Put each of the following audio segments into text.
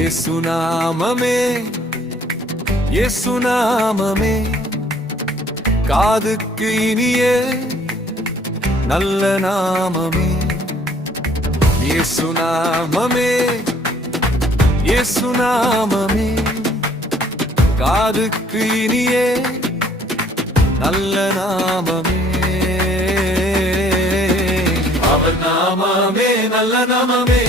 இயேசுநாமமே இயேசுநாமமே காதுக்கு இனிய நல்ல நாமமே. இயேசுநாமமே இயேசுநாமமே காதுக்கு இனிய நல்ல நாமமே. அவர் நாமமே நல்ல நாமமே.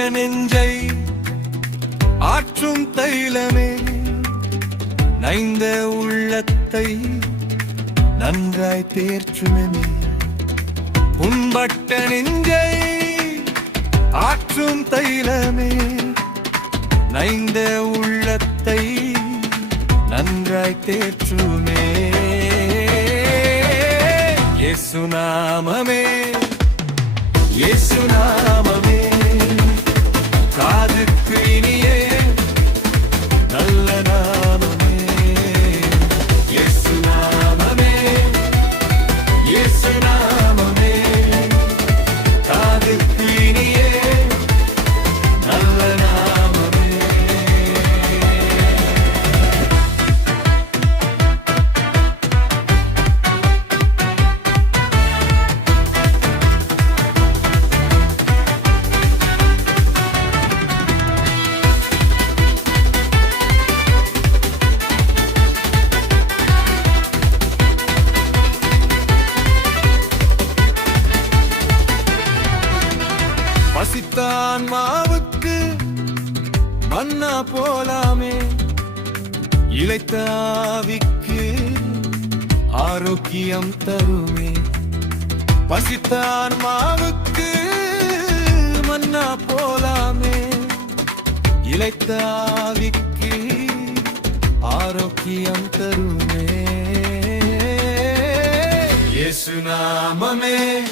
விட்ட நெஞ்சை ஆற்றும் தைலமே நைந்த உள்ளத்தை நன்றாய் தேர்ச்சுமெனே உண்பட்ட நெஞ்சை ஆற்றும் தைலமே நைந்த உள்ளத்தை நன்றாய் தேற்றுமே. இயேசுநாமமே இயேசுநாமமே காதுக்கு இனிய போலாமே. இழைத்த ஆவிக்கு ஆரோக்கியம் தருமே. பசித்தான் மாவுக்கு மன்னா போலாமே. இழைத்த ஆவிக்கு ஆரோக்கியம் தருமே. இயேசு நாமமே.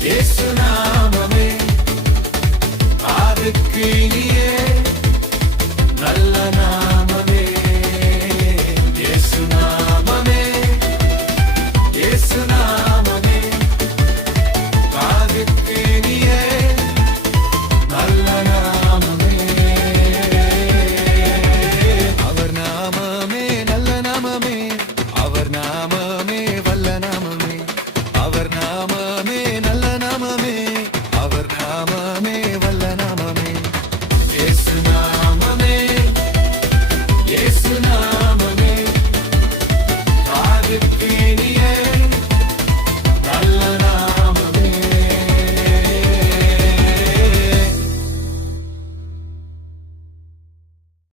இயேசு நாமமே. காதுக்கு இனிய